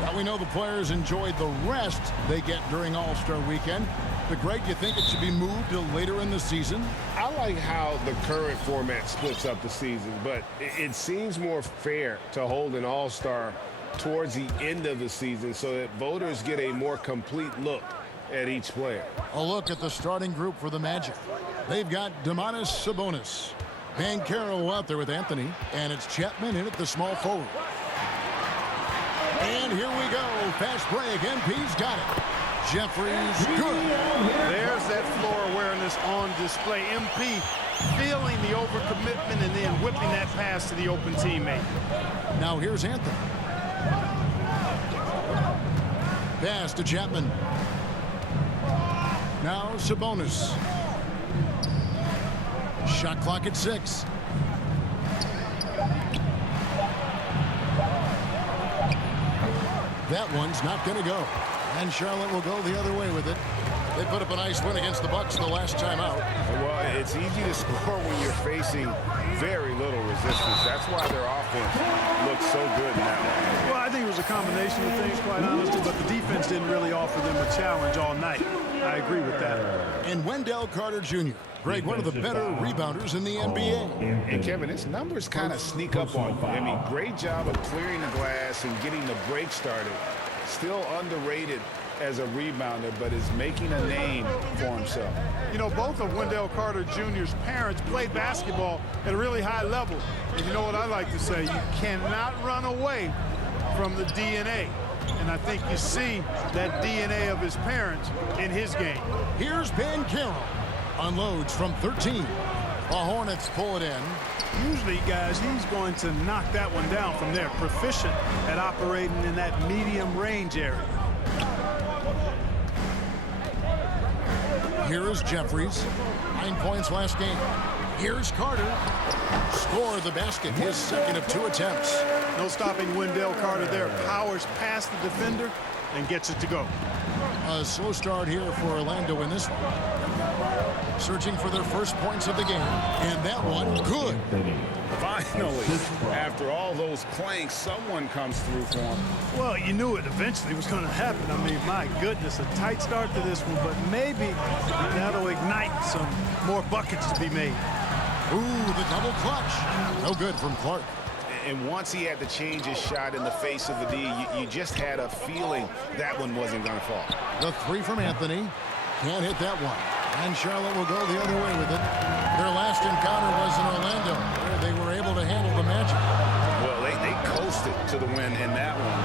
Now we know the players enjoyed the rest they get during All-Star Weekend. But Greg, you think it should be moved to later in the season? I like how the current format splits up the season, but it seems more fair to hold an All-Star towards the end of the season so that voters get a more complete look at each player. A look at the starting group for the Magic. They've got Domantas Sabonis, Banchero out there with Anthony, and it's Chapman in at the small forward. And here we go. Fast break. MP's got it. Jeffries, good. There's that floor awareness on display. MP feeling the overcommitment and then whipping that pass to the open teammate. Now here's Anthony. Pass to Chapman. Now Sabonis. Shot clock at 6. That one's not going to go. And Charlotte will go the other way with it. They put up a nice win against the Bucks the last time out. Well, it's easy to score when you're facing very little resistance. That's why their offense looks so good in that one. Well, I think it was a combination of things, quite honestly, but the defense didn't really offer them a challenge all night. I agree with that. And Wendell Carter Jr., Greg, one of the better rebounders in the NBA. And Kevin, his numbers kind of sneak up on you. I mean, great job of clearing the glass and getting the break started. Still underrated as a rebounder, but is making a name for himself. You know, both of Wendell Carter Jr.'s parents played basketball at a really high level. And you know what I like to say? You cannot run away from the DNA. And I think you see that DNA of his parents in his game. Here's Banchero. Unloads from 13. The Hornets pull it in. Usually, guys, he's going to knock that one down from there. Proficient at operating in that medium range area. Here is Jeffries. 9 points last game. Here's Carter. Score the basket. His second of 2 attempts. No stopping Wendell Carter there. Powers past the defender and gets it to go. A slow start here for Orlando in this one. Searching for their first points of the game. And that one, good. Finally, after all those clanks, someone comes through for him. Well, you knew it eventually was going to happen. I mean, my goodness, a tight start to this one, but maybe that'll ignite some more buckets to be made. Ooh, the double clutch. No good from Clark. And once he had to change his shot in the face of the D, you just had a feeling that one wasn't going to fall. The 3 from Anthony. Can't hit that one. And Charlotte will go the other way with it. Their last encounter was in Orlando, where they were able to handle the Magic. Well, they coasted to the win in that one.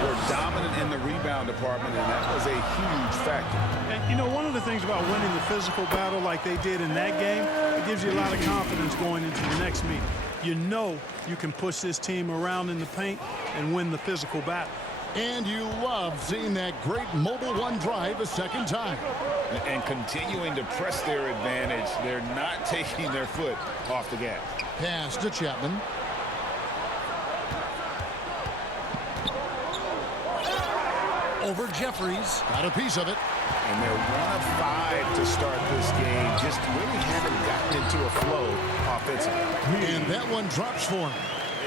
Were dominant in the rebound department, and that was a huge factor. And, you know, one of the things about winning the physical battle like they did in that game, it gives you a lot of confidence going into the next meeting. You know you can push this team around in the paint and win the physical battle. And you love seeing that great mobile one drive a second time. And continuing to press their advantage. They're not taking their foot off the gas. Pass to Chapman. Over Jeffries. Got a piece of it. And they're 1 of 5 to start this game. Just really haven't gotten into a flow offensively. And that one drops for him.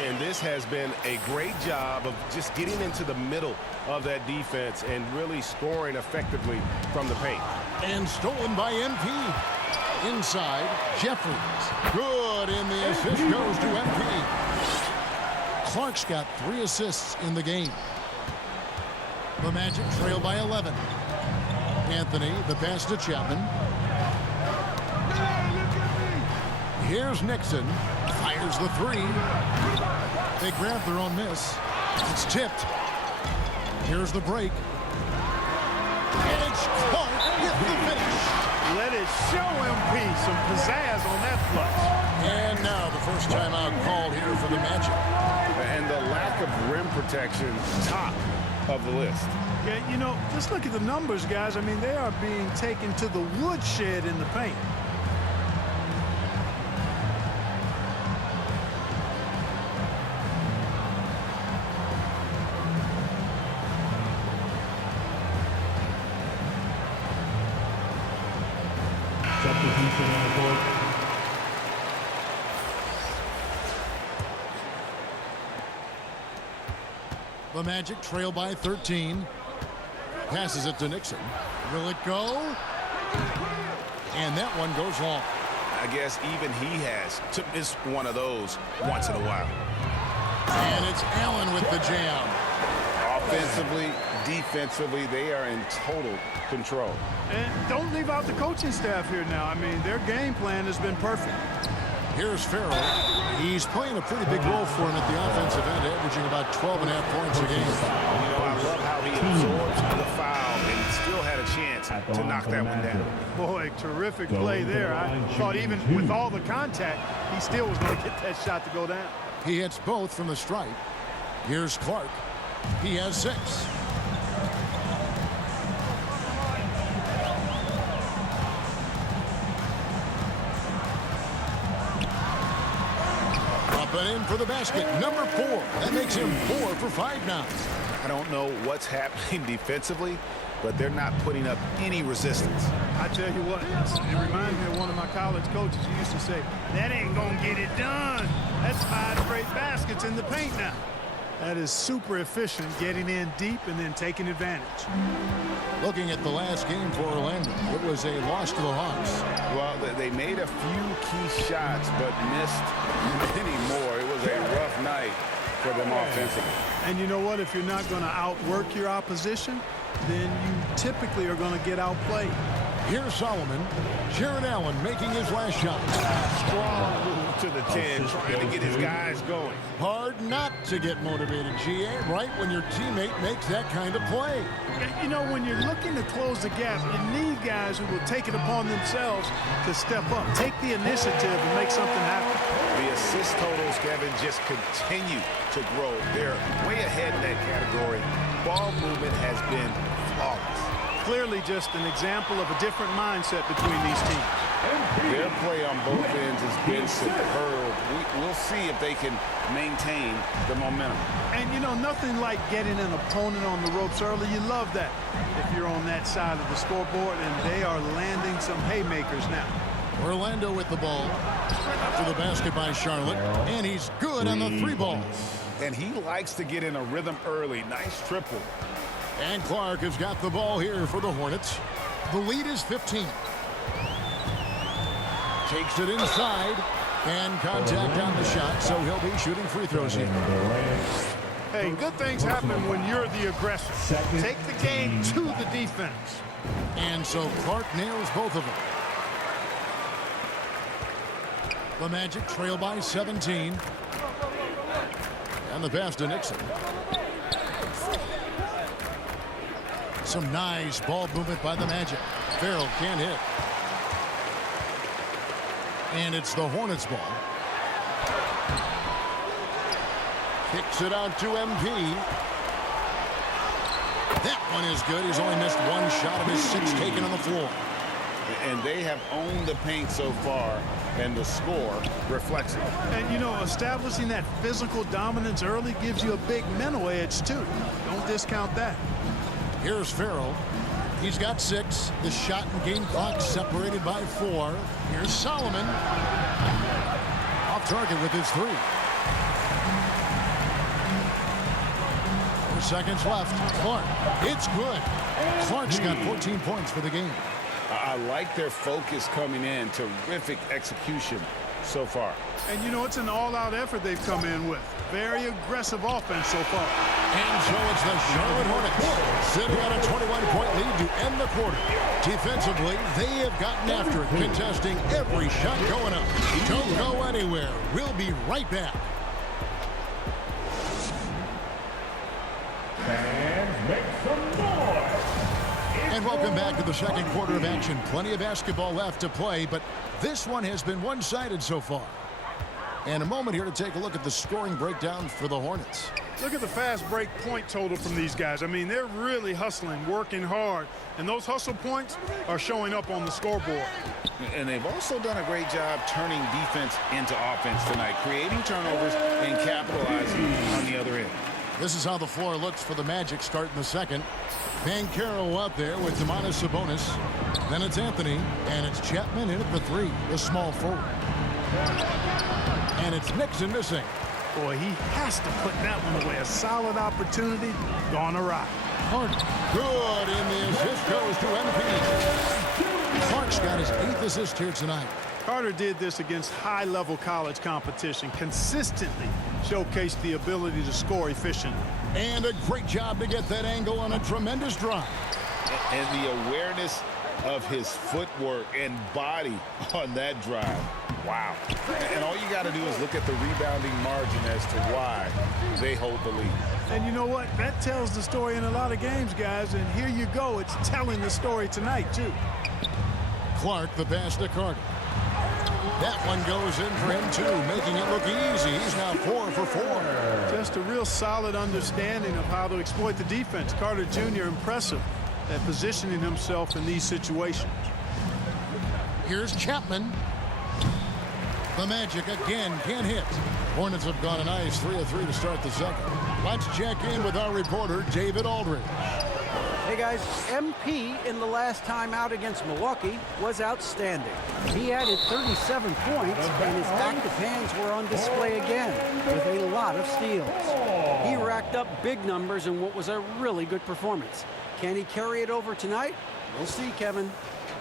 And this has been a great job of just getting into the middle of that defense and really scoring effectively from the paint. And stolen by MP. Inside, Jeffries. Good, and the assist goes to MP. Clark's got 3 assists in the game. The Magic trail by 11. Anthony, the pass to Chapman. Here's Nixon. Fires the 3. They grab their own miss. It's tipped. Here's the break. And it's Clark with the finish. Let it show MP some pizzazz on that flush. And now the first timeout called here for the Magic. And the lack of rim protection, top of the list. Yeah, you know, just look at the numbers, guys. I mean, they are being taken to the woodshed in the paint. Substitution on the court. The Magic trail by 13. Passes it to Nixon. Will it go? And that one goes long. I guess even he has to miss one of those once in a while. And it's Allen with the jam. Offensively, defensively, they are in total control. And don't leave out the coaching staff here now. I mean, their game plan has been perfect. Here's Farrell. He's playing a pretty big role for him at the offensive end, averaging about 12.5 points a game. You know, I love how he absorbs the foul and still had a chance to knock that one down. Boy, terrific play there. I thought even with all the contact, he still was going to get that shot to go down. He hits both from the stripe. Here's Clark. He has 6. Up and in for the basket. Number 4. That makes him 4 for 5 now. I don't know what's happening defensively, but they're not putting up any resistance. I tell you what, it reminds me of one of my college coaches who used to say, that ain't going to get it done. That's 5 straight baskets in the paint now. That is super efficient, getting in deep and then taking advantage. Looking at the last game for Orlando, it was a loss to the Hawks. Well, they made a few key shots, but missed many more. It was a rough night for them offensively. And you know what? If you're not going to outwork your opposition, then you typically are going to get outplayed. Here's Solomon. Jared Allen making his last shot. Strong move to the 10, trying to get his guys going. Hard not to get motivated, GA, right when your teammate makes that kind of play. You know, when you're looking to close the gap, you need guys who will take it upon themselves to step up, take the initiative and make something happen. The assist totals, Kevin, just continue to grow. They're way ahead in that category. Ball movement has been flawless. Clearly just an example of a different mindset between these teams. Their play on both ends has been superb. We'll see if they can maintain the momentum. And, you know, nothing like getting an opponent on the ropes early. You love that if you're on that side of the scoreboard, and they are landing some haymakers now. Orlando with the ball. After the basket by Charlotte. And he's good on the 3 ball. And he likes to get in a rhythm early. Nice triple. And Clark has got the ball here for the Hornets. The lead is 15. Takes it inside. And contact on the shot, so he'll be shooting free throws here. Hey, good things happen when you're the aggressor. Take the game to the defense. And so Clark nails both of them. The Magic trail by 17. And the pass to Nixon. Some nice ball movement by the Magic. Farrell can't hit. And it's the Hornets ball. Kicks it out to MP. That one is good. He's only missed 1 shot of his 6 taken on the floor. And they have owned the paint so far, and the score reflects it. And, you know, establishing that physical dominance early gives you a big mental edge, too. Don't discount that. Here's Farrell. He's got 6. The shot and game clock separated by 4. Here's Solomon. Off target with his 3. 4 seconds left. Clark. It's good. Clark's got 14 points for the game. I like their focus coming in. Terrific execution so far. And, you know, it's an all-out effort they've come in with. Very aggressive offense so far. And so it's the Charlotte Hornets sitting on a 21-point lead to end the quarter. Defensively, they have gotten after it, contesting every shot going up. Don't go anywhere. We'll be right back. Fans, make some noise. And welcome back to the second quarter of action. Plenty of basketball left to play, but this one has been one-sided so far. And a moment here to take a look at the scoring breakdown for the Hornets. Look at the fast break point total from these guys. I mean, they're really hustling, working hard. And those hustle points are showing up on the scoreboard. And they've also done a great job turning defense into offense tonight, creating turnovers and capitalizing on the other end. This is how the floor looks for the Magic starting the second. Banchero out there with Domantas Sabonis. Then it's Anthony, and it's Chapman in at the 3, the small forward. And it's Nixon missing. Boy, he has to put that one away. A solid opportunity gone awry. Carter, good, and the assist goes to MP. Clark's got his 8th assist here tonight. Carter did this against high-level college competition, consistently showcased the ability to score efficiently. And a great job to get that angle on a tremendous drive. And the awareness of his footwork and body on that drive. Wow. And all you got to do is look at the rebounding margin as to why they hold the lead. And you know what? That tells the story in a lot of games, guys. And here you go. It's telling the story tonight, too. Clark, the pass to Carter. That one goes in for him, too, making it look easy. He's now 4 for 4. Just a real solid understanding of how to exploit the defense. Carter Jr. impressive at positioning himself in these situations. Here's Chapman. The Magic again can't hit. Hornets have gone a nice 3 of 3 to start the second. Let's check in with our reporter, David Aldridge. Hey guys, MP in the last time out against Milwaukee was outstanding. He added 37 points and his active hands were on display again with a lot of steals. He racked up big numbers in what was a really good performance. Can he carry it over tonight? We'll see, Kevin.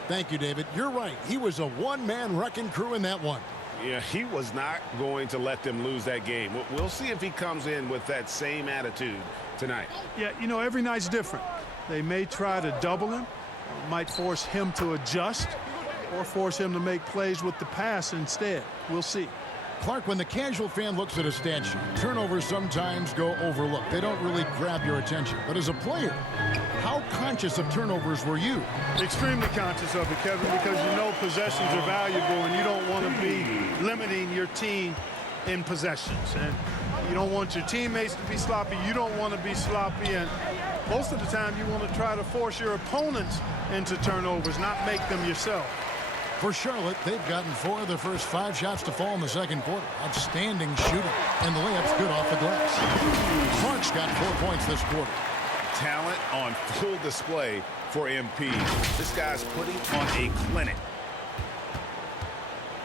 Thank you, David. You're right. He was a one-man wrecking crew in that one. Yeah, he was not going to let them lose that game. We'll see if he comes in with that same attitude tonight. Yeah, you know, every night's different. They may try to double him, might force him to adjust, or force him to make plays with the pass instead. We'll see. Clark, when the casual fan looks at a stat sheet, turnovers sometimes go overlooked. They don't really grab your attention. But as a player, how conscious of turnovers were you? Extremely conscious of it, Kevin, because you know possessions are valuable and you don't want to be limiting your team in possessions. And you don't want your teammates to be sloppy. You don't want to be sloppy. And most of the time you want to try to force your opponents into turnovers, not make them yourself. For Charlotte, they've gotten 4 of their first 5 shots to fall in the second quarter. Outstanding shooting. And the layup's good off the glass. Clark's got 4 points this quarter. Talent on full display for MP. This guy's putting on a clinic.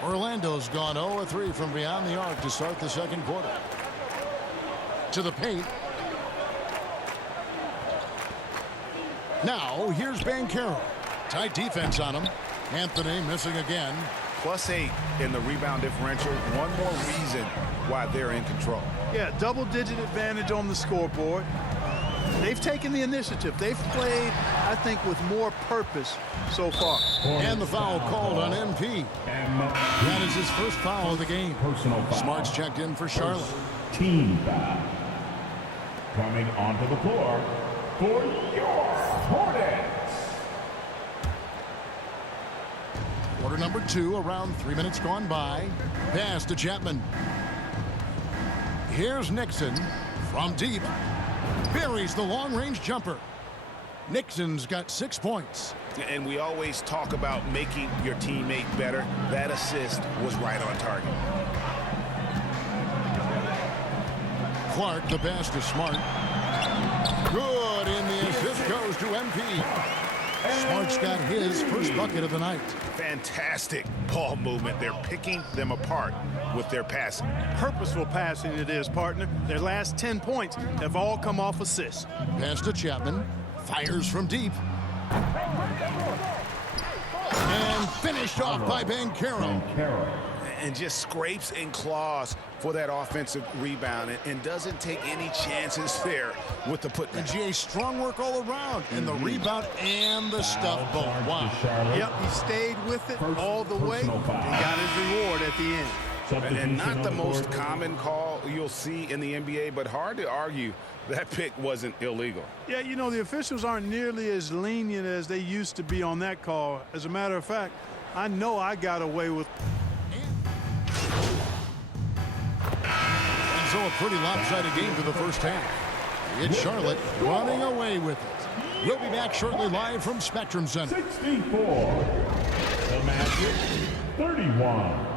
Orlando's gone 0 of 3 from beyond the arc to start the second quarter. To the paint. Now, here's Banchero. Tight defense on him. Anthony missing again. +8 in the rebound differential. One more reason why they're in control. Yeah, double-digit advantage on the scoreboard. They've taken the initiative. They've played, I think, with more purpose so far. And the foul called on MP. That is his first foul of the game. Smart's checked in for Charlotte. Team foul. Coming onto the floor for your Hornets. Quarter number 2, around 3 minutes gone by. Pass to Chapman. Here's Nixon from deep. Buries the long-range jumper. Nixon's got 6 points. And we always talk about making your teammate better. That assist was right on target. Clark, the pass to Smart. Good, and the assist goes to MP. Smart's got his first bucket of the night. Fantastic ball movement. They're picking them apart with their passing. Purposeful passing it is, partner. Their last 10 points have all come off assists. Pass to Chapman. Fires from deep. And finished off by Banchero. And just scrapes and claws for that offensive rebound and doesn't take any chances there with the putback. And GA, strong work all around. And the rebound and the stuff both. Wow. Yep, he stayed with it all the way and got his reward at the end. And not the most common call you'll see in the NBA, but hard to argue that pick wasn't illegal. Yeah, you know, the officials aren't nearly as lenient as they used to be on that call. As a matter of fact, I know I got away with. And so a pretty lopsided game for the first half. It's Charlotte running away with it. We'll be back shortly live from Spectrum Center. 64. The Magic, 31.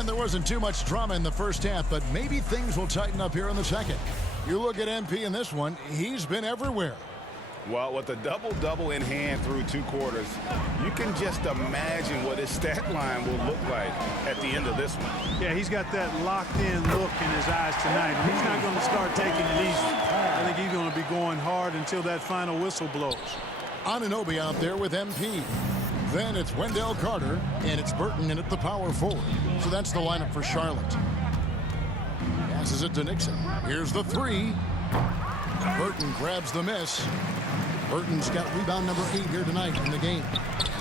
And there wasn't too much drama in the first half, but maybe things will tighten up here in the second. You look at MP in this one, he's been everywhere. Well, with a double-double in hand through 2 quarters, you can just imagine what his stat line will look like at the end of this one. Yeah, he's got that locked-in look in his eyes tonight. He's not going to start taking it easy. I think he's going to be going hard until that final whistle blows. Anunoby out there with MP. Then it's Wendell Carter, and it's Burton in at the power forward. So that's the lineup for Charlotte. Passes it to Nixon. Here's the 3. Burton grabs the miss. Burton's got rebound number 8 here tonight in the game.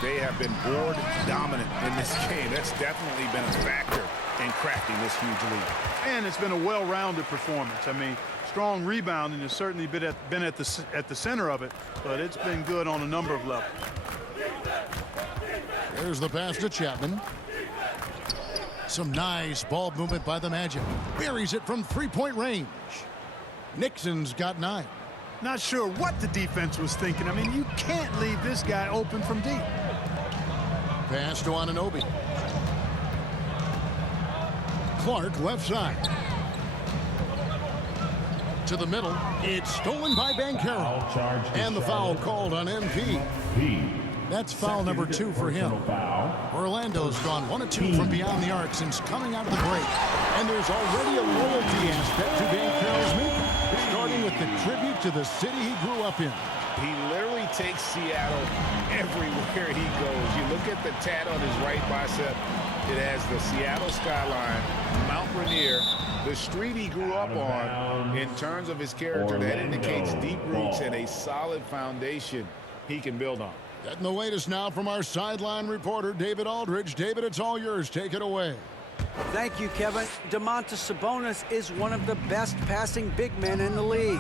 They have been board dominant in this game. That's definitely been a factor in crafting this huge lead. And it's been a well-rounded performance. I mean, strong rebounding has certainly been at the center of it, but it's been good on a number of levels. There's the pass to Chapman. Some nice ball movement by the Magic. Buries it from 3-point range. Nixon's got 9. Not sure what the defense was thinking. I mean, you can't leave this guy open from deep. Pass to Anunoby. Clark left side. To the middle. It's stolen by Banchero. And the foul called on MP. That's foul number 2 for him. Orlando's gone 1 of 2 from beyond the arc since coming out of the break. And there's already a loyalty aspect to Banchero's making, starting with the tribute to the city he grew up in. He literally takes Seattle everywhere he goes. You look at the tat on his right bicep. It has the Seattle skyline, Mount Rainier, the street he grew up on. In terms of his character, that indicates deep roots and a solid foundation he can build on. Getting the latest now from our sideline reporter, David Aldridge. David, it's all yours. Take it away. Thank you, Kevin. Domantas Sabonis is one of the best passing big men in the league.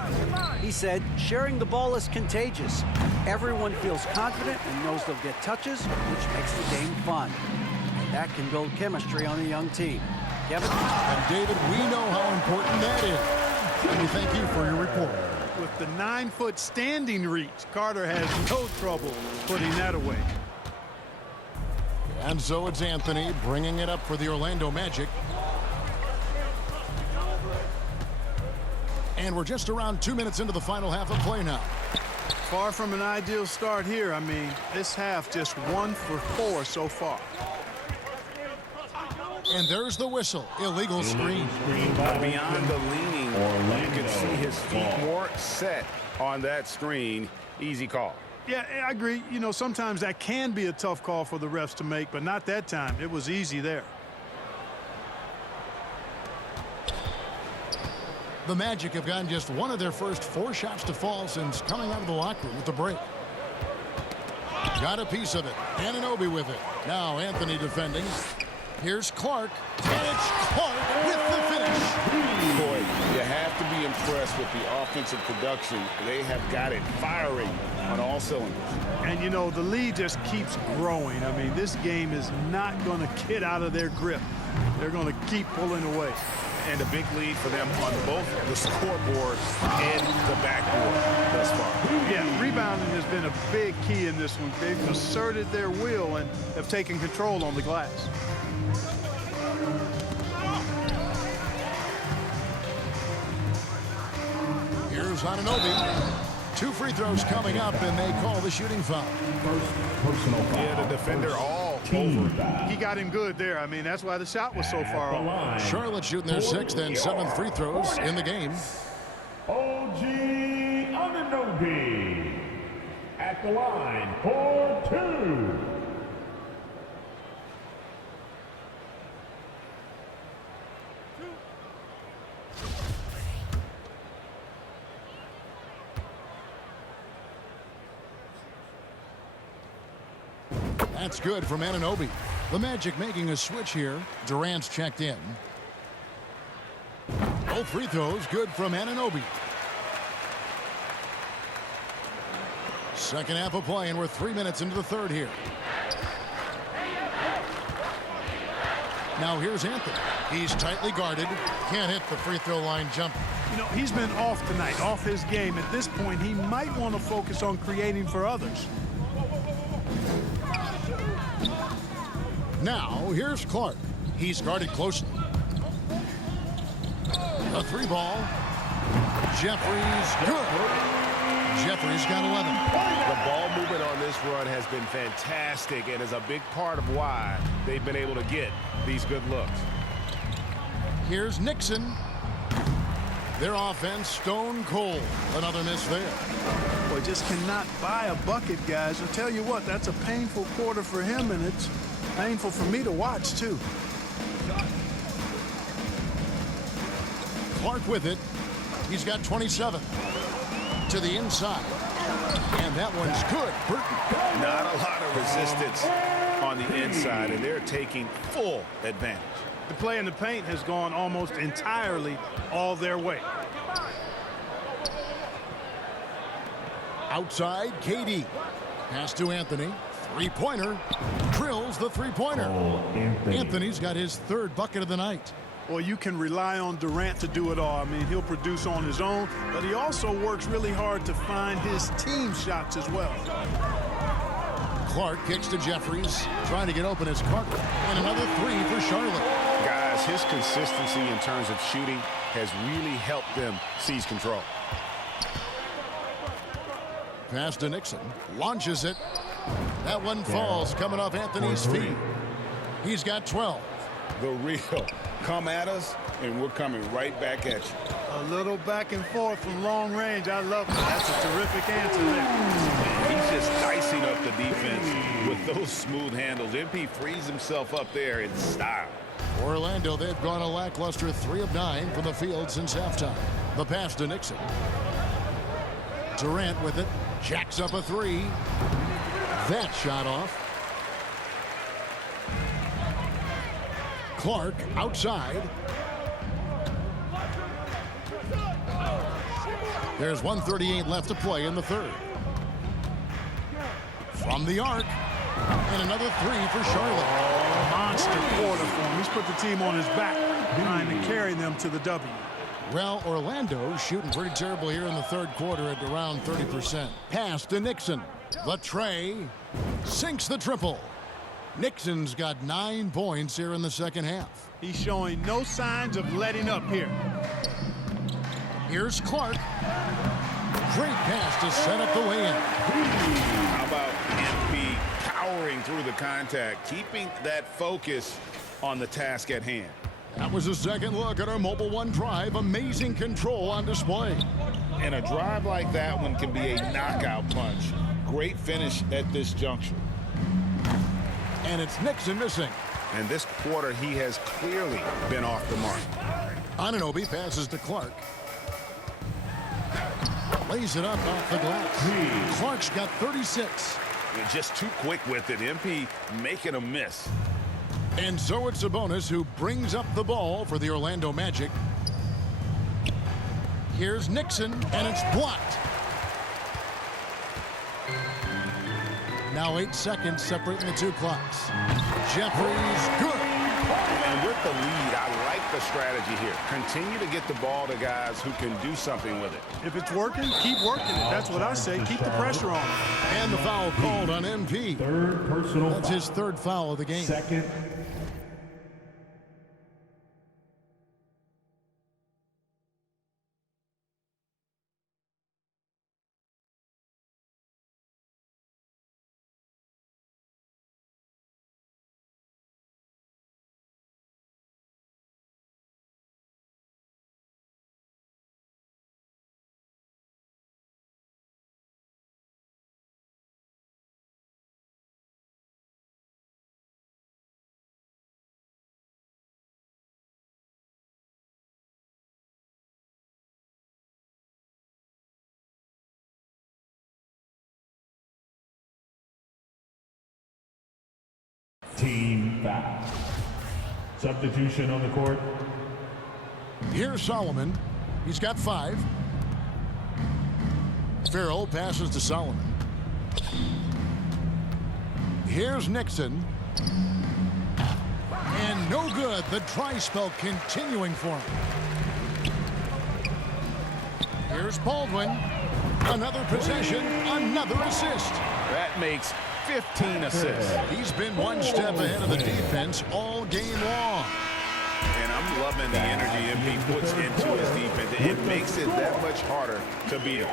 He said, sharing the ball is contagious. Everyone feels confident and knows they'll get touches, which makes the game fun. And that can build chemistry on a young team. Kevin? And David, we know how important that is. And we thank you for your report. With the 9-foot standing reach, Carter has no trouble putting that away. And so it's Anthony bringing it up for the Orlando Magic. And we're just around 2 minutes into the final half of play now. Far from an ideal start here. I mean, this half just 1 for 4 so far. And there's the whistle. Illegal screen. Beyond the leaning, you can see his feet more set on that screen. Easy call. Yeah, I agree. You know, sometimes that can be a tough call for the refs to make, but not that time. It was easy there. The Magic have gotten just 1 of their first 4 shots to fall since coming out of the locker room with the break. Got a piece of it. Anunoby with it. Now Anthony defending. Here's Clark, and it's Clark with the finish. Boy, you have to be impressed with the offensive production. They have got it firing on all cylinders. And, you know, the lead just keeps growing. I mean, this game is not going to get out of their grip. They're going to keep pulling away. And a big lead for them on both the scoreboard and the backboard thus far. Yeah, rebounding has been a big key in this one. They've asserted their will and have taken control on the glass. Here's Anunoby. 2 free throws coming up, and they call the shooting foul. First personal foul. Yeah, the defender all Team over. foul. He got him good there. I mean, that's why the shot was so far At the off. line, Charlotte shooting their 6th and 7th free throws in the game. OG Anunoby at the line for 2. That's good from Anunoby. The Magic making a switch here. Durant's checked in. Both free throws good from Anunoby. Second half of play, and we're 3 minutes into the third here. Now here's Anthony. He's tightly guarded. Can't hit the free throw line jump. You know, he's been off tonight, off his game. At this point, he might want to focus on creating for others. Now here's Clark. He's guarded closely. A 3-ball. Jeffries, good. Jeffries got 11. The ball movement on this run has been fantastic and is a big part of why they've been able to get these good looks. Here's Nixon. Their offense stone cold. Another miss there. Boy, just cannot buy a bucket, guys. I'll tell you what, that's a painful quarter for him, and it's painful for me to watch, too. Clark with it. He's got 27. To the inside. And that one's good. Burton. Not a lot of resistance on the inside, and they're taking full advantage. The play in the paint has gone almost entirely all their way. Outside, KD. Pass to Anthony. Three-pointer. Drills the three-pointer. Anthony's got his third bucket of the night. Well, you can rely on Durant to do it all. I mean, he'll produce on his own, but he also works really hard to find his team shots as well. Clark kicks to Jeffries. Trying to get open as Carter. And another three for Charlotte. Guys, his consistency in terms of shooting has really helped them seize control. Pass to Nixon. Launches it. That one falls coming off Anthony's feet. He's got 12. The real come at us, and we're coming right back at you. A little back and forth from long range. I love it. That's a terrific answer there. He's just dicing up the defense with those smooth handles. MP frees himself up there in style. Orlando, they've gone a lackluster 3 of 9 from the field since halftime. The pass to Nixon. Durant with it. Jacks up a 3. That shot off. Clark outside. There's 1:38 left to play in the third. From the arc. And another 3 for Charlotte. Monster quarter for him. He's put the team on his back, trying to carry them to the W. Well, Orlando shooting pretty terrible here in the third quarter at around 30%. Pass to Nixon. The tray sinks the triple. Nixon's got 9 points here in the second half. He's showing no signs of letting up here. Here's Clark. Great pass to set up the way-in. How about MP powering through the contact, keeping that focus on the task at hand? That was a second look at our Mobile One drive. Amazing control on display. And a drive like that one can be a knockout punch. Great finish at this juncture. And it's Nixon missing. And this quarter, he has clearly been off the mark. Anunoby passes to Clark. Lays it up off the glass. Clark's got 36. And just too quick with it. MP making a miss. And so it's Sabonis who brings up the ball for the Orlando Magic. Here's Nixon, and it's blocked. Now 8 seconds separating the two clocks. Jeffries, good. And with the lead, I like the strategy here. Continue to get the ball to guys who can do something with it. If it's working, keep working it. That's what I say. Keep the pressure on him. And the foul called on MP. Third personal That's foul. his third foul of the game. Second. Team foul. Substitution on the court. Here's Solomon. He's got 5. Farrell passes to Solomon. Here's Nixon. And no good. The dry spell continuing for him. Here's Baldwin. Another possession, another assist. That makes 15 assists. He's been one step ahead of the defense all game long. And I'm loving the energy MP puts into his defense. It makes it that much harder to beat him.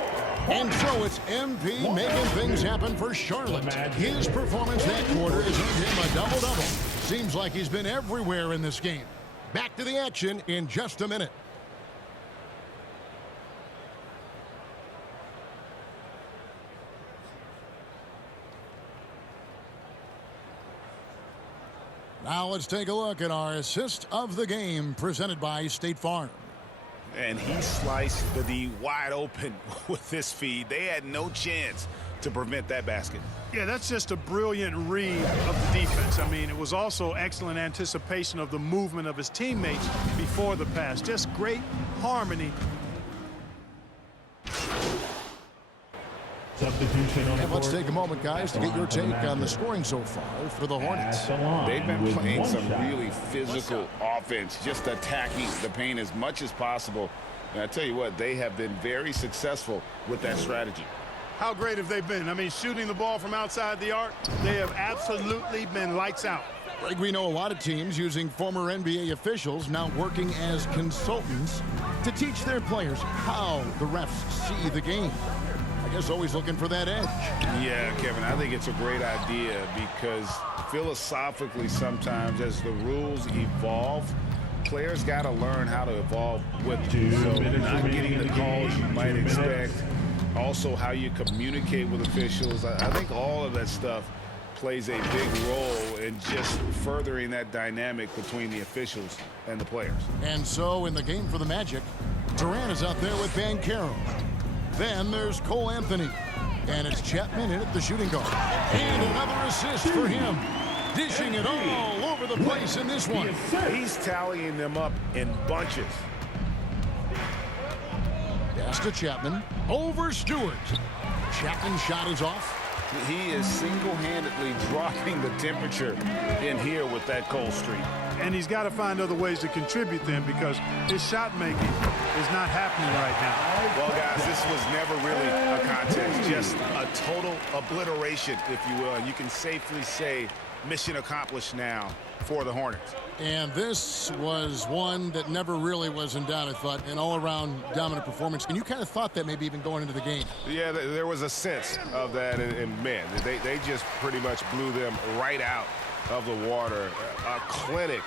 And so it's MP making things happen for Charlotte. His performance that quarter has earned him a double-double. Seems like he's been everywhere in this game. Back to the action in just a minute. Now let's take a look at our assist of the game presented by State Farm. And he sliced the D wide open with this feed. They had no chance to prevent that basket. Yeah, that's just a brilliant read of the defense. I mean, it was also excellent anticipation of the movement of his teammates before the pass. Just great harmony. Substitution on the And let's court. take a moment, guys, to get your take on the scoring so far for the Hornets. At the line They've been with playing one some shot. really physical offense, just attacking the paint as much as possible. And I tell you what, they have been very successful with that strategy. How great have they been? I mean, shooting the ball from outside the arc, they have absolutely been lights out. Greg, we know a lot of teams using former NBA officials now working as consultants to teach their players how the refs see the game. I guess always looking for that edge. Yeah, Kevin, I think it's a great idea because philosophically sometimes as the rules evolve, players got to learn how to evolve with them. So not getting the calls you might expect, also how you communicate with officials. I think all of that stuff plays a big role in just furthering that dynamic between the officials and the players. And so in the game for the Magic, Durant is out there with Banchero. Then there's Cole Anthony. And it's Chapman in at the shooting guard. And another assist for him. Dishing it all over the place in this one. He's tallying them up in bunches. Pass to Chapman. Over Stewart. Chapman's shot is off. He is single-handedly dropping the temperature in here with that cold streak. And he's got to find other ways to contribute then because his shot making is not happening right now. Well, guys, this was never really a contest, just a total obliteration, if you will. And you can safely say mission accomplished now for the Hornets. And this was one that never really was in doubt, I thought, an all-around dominant performance. And you kind of thought that maybe even going into the game. Yeah, there was a sense of that, and man, they just pretty much blew them right out of the water. A clinic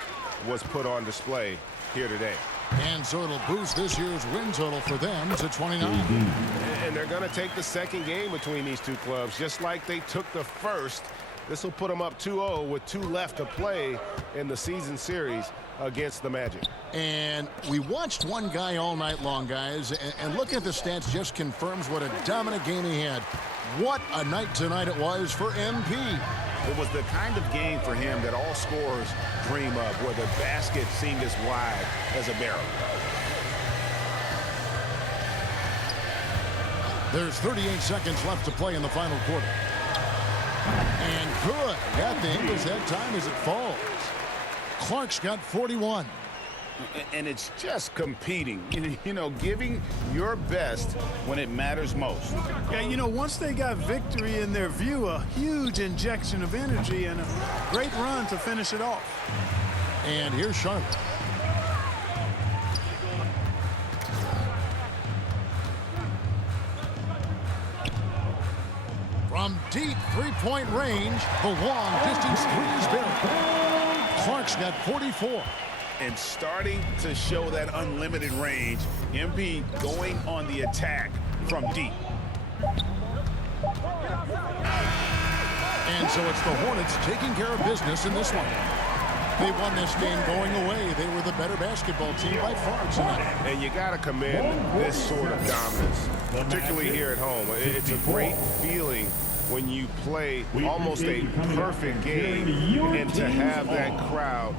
was put on display here today. And so it'll boost this year's win total for them to 29. And they're going to take the second game between these two clubs, just like they took the first. This will put them up 2-0 with 2 left to play in the season series against the Magic. And we watched one guy all night long, guys, and looking at the stats just confirms what a dominant game he had. What a night tonight it was for MP. It was the kind of game for him that all scorers dream of, where the basket seemed as wide as a barrel. There's 38 seconds left to play in the final quarter. And good. Got the Ingles that time as it falls. Clark's got 41. And it's just competing, you know, giving your best when it matters most. Yeah, you know, once they got victory in their view, a huge injection of energy and a great run to finish it off. And here's Charlotte. From deep three-point range, the long-distance three is buried. Clark's got 44. And starting to show that unlimited range, MP going on the attack from deep. And so it's the Hornets taking care of business in this one. They won this game going away. They were the better basketball team by far tonight. And you got to commend this sort of dominance, particularly here at home. It's a great feeling when you play almost a perfect game and to have that crowd